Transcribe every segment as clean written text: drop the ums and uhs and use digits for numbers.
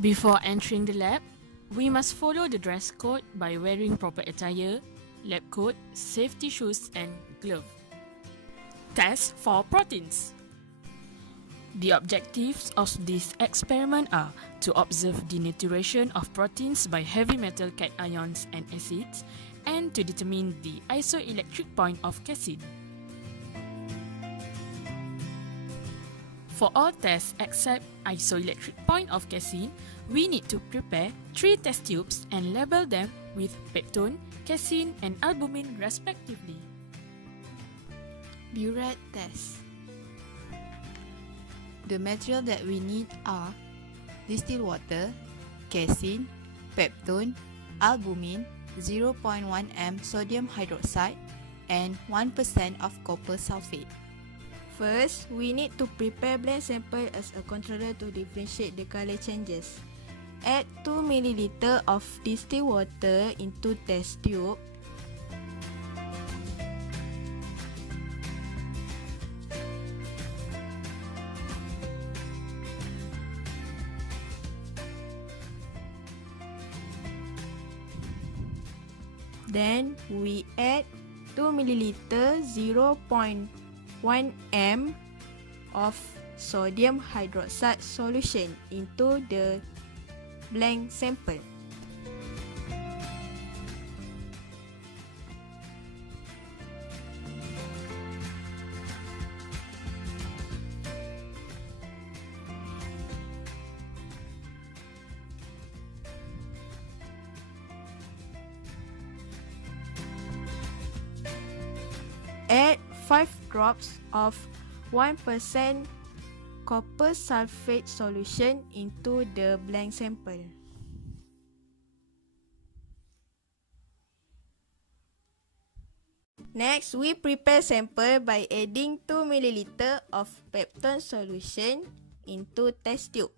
Before entering the lab, we must follow the dress code by wearing proper attire, lab coat, safety shoes and gloves. Test for proteins. The objectives of this experiment are to observe denaturation of proteins by heavy metal cations and acids and to determine the isoelectric point of casein. For all tests except isoelectric point of casein, we need to prepare 3 test tubes and label them with peptone, casein and albumin respectively. Biuret Test. The material that we need are distilled water, casein, peptone, albumin, 0.1 m sodium hydroxide and 1% of copper sulfate. First, we need to prepare blend sample as a controller to differentiate the color changes. Add 2 ml of distilled water into test tube. Then we add 2 ml 0.1 m of sodium hydroxide solution into the blank sample. Add 5 drops of 1% copper sulfate solution into the blank sample. Next, we prepare sample by adding 2 ml of peptone solution into test tube.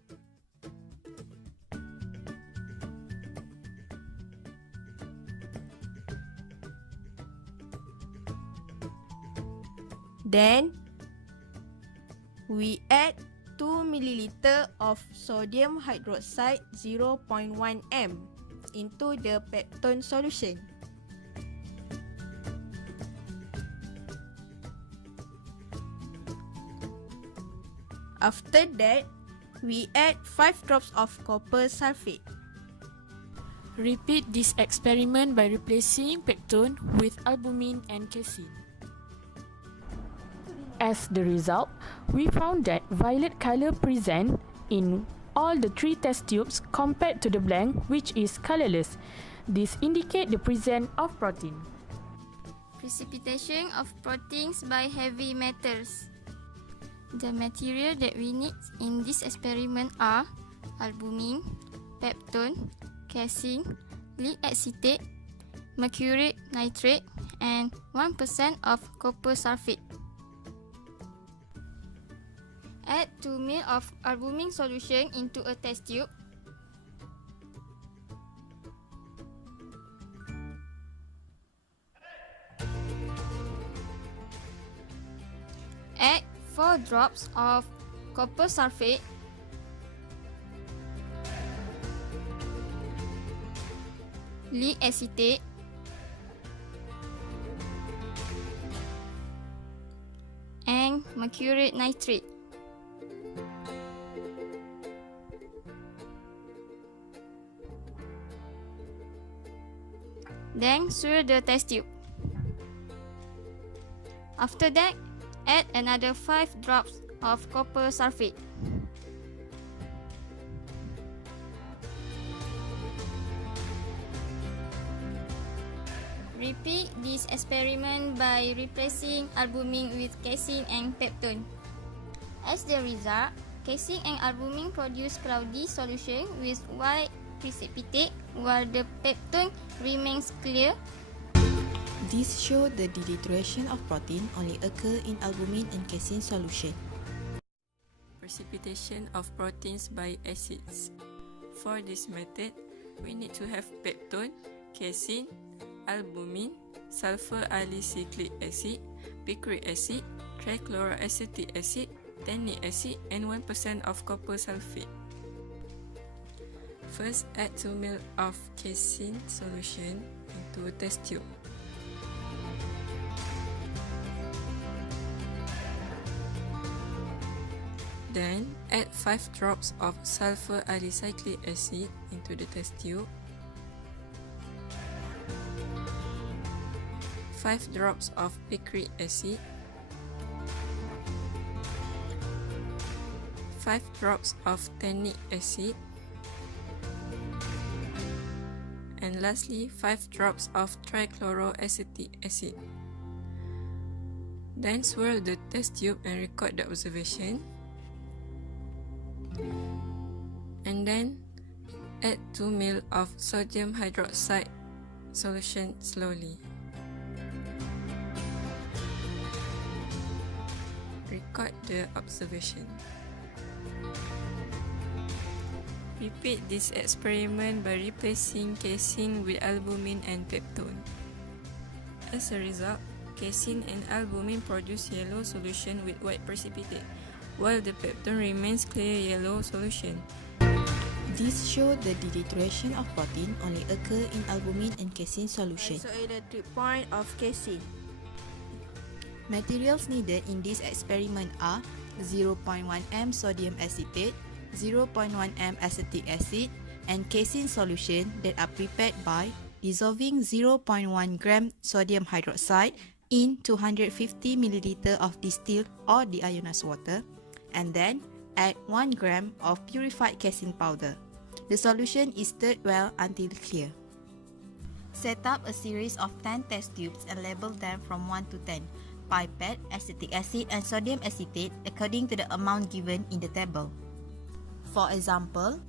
Then, we add 2 ml of sodium hydroxide 0.1 m into the peptone solution. After that, we add 5 drops of copper sulfate. Repeat this experiment by replacing peptone with albumin and casein. As the result, we found that violet color present in all the 3 test tubes compared to the blank, which is colorless. This indicates the presence of protein. Precipitation of proteins by heavy metals. The material that we need in this experiment are albumin, peptone, casein, lead acetate, mercury nitrate and 1% of copper sulfate. Add 2 ml of albumin solution into a test tube. Add 4 drops of copper sulfate. Lead acetate. And mercury nitrate. Then swirl the test tube. After that, add another 5 drops of copper sulfate. Repeat this experiment by replacing albumin with casein and peptone. As the result, casein and albumin produce cloudy solution with white precipitate while the peptone remains clear. This shows the denaturation of protein only occur in albumin and casein solution. Precipitation of proteins by acids. For this method, we need to have peptone, casein, albumin, sulfur alicyclic acid, picric acid, trichloroacetic acid, tannic acid and 1% of copper sulfate. First, add 2 ml of casein solution into a test tube. Then, add 5 drops of sulfur alicyclic acid into the test tube. 5 drops of picric acid. 5 drops of tannic acid. And lastly, 5 drops of trichloroacetic acid. Then swirl the test tube and record the observation. And then add 2 ml of sodium hydroxide solution slowly. Record the observation. Repeat this experiment by replacing casein with albumin and peptone. As a result, casein and albumin produce yellow solution with white precipitate, while the peptone remains clear yellow solution. This shows the deterioration of protein only occur in albumin and casein solution. Isoelectric point of casein. Materials needed in this experiment are 0.1 m sodium acetate, 0.1 m acetic acid, and casein solution that are prepared by dissolving 0.1 gram sodium hydroxide in 250 ml of distilled or deionized water, and then add 1 gram of purified casein powder. The solution is stirred well until clear. Set up a series of 10 test tubes and label them from 1 to 10. Pipette, acetic acid and sodium acetate according to the amount given in the table. For example,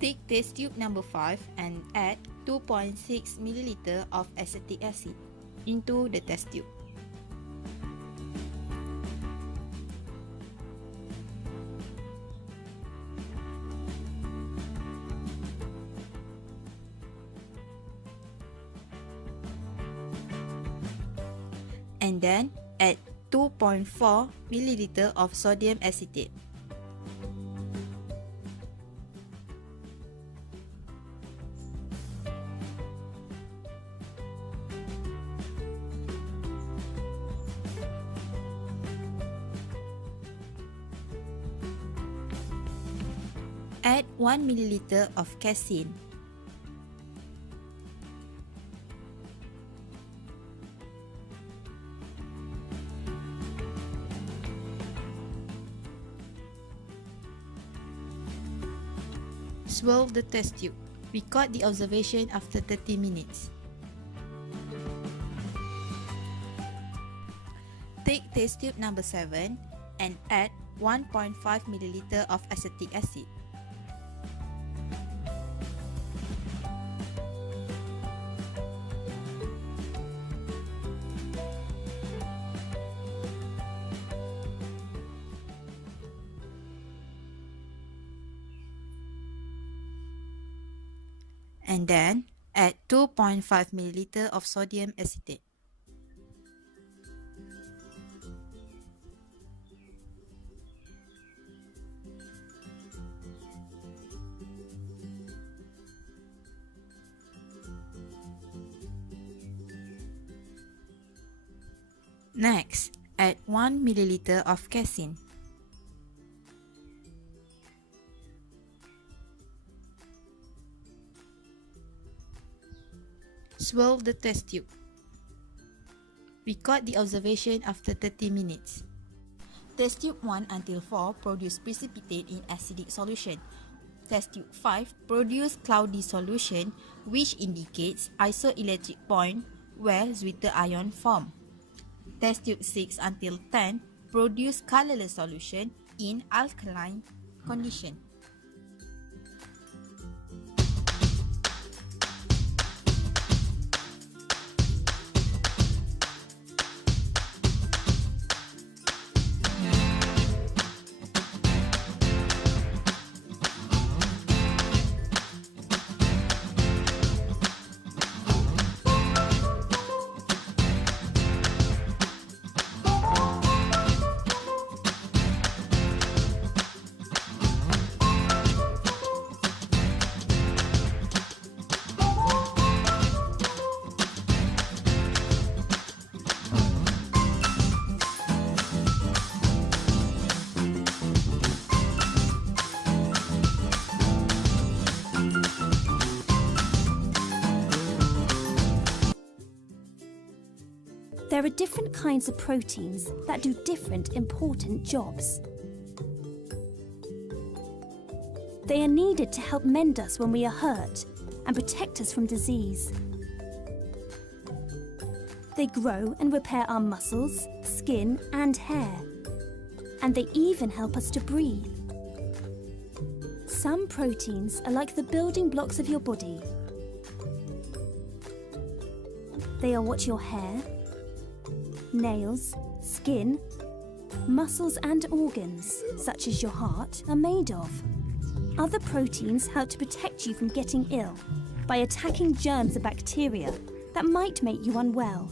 take test tube number 5 and add 2.6 ml of acetic acid into the test tube. And then add 2.4 ml of sodium acetate. Add 1 ml of casein. Swirl the test tube. Record the observation after 30 minutes. Take test tube number 7 and add 1.5 ml of acetic acid. And then add 2.5 ml of sodium acetate. Next, add 1 ml of casein. Swirl the test tube. Record the observation after 30 minutes. Test tube 1 until 4 produce precipitate in acidic solution. Test tube 5 produce cloudy solution, which indicates isoelectric point where zwitter ion form. Test tube 6 until 10 produce colorless solution in alkaline condition. There are different kinds of proteins that do different important jobs. They are needed to help mend us when we are hurt and protect us from disease. They grow and repair our muscles, skin and hair. And they even help us to breathe. Some proteins are like the building blocks of your body. They are what your hair, nails, skin, muscles and organs, such as your heart, are made of. Other proteins help to protect you from getting ill by attacking germs and bacteria that might make you unwell.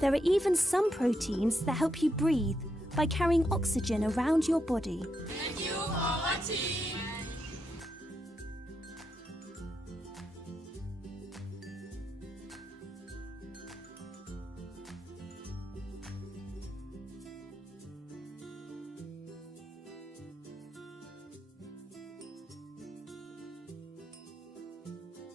There are even some proteins that help you breathe by carrying oxygen around your body. Thank you for watching.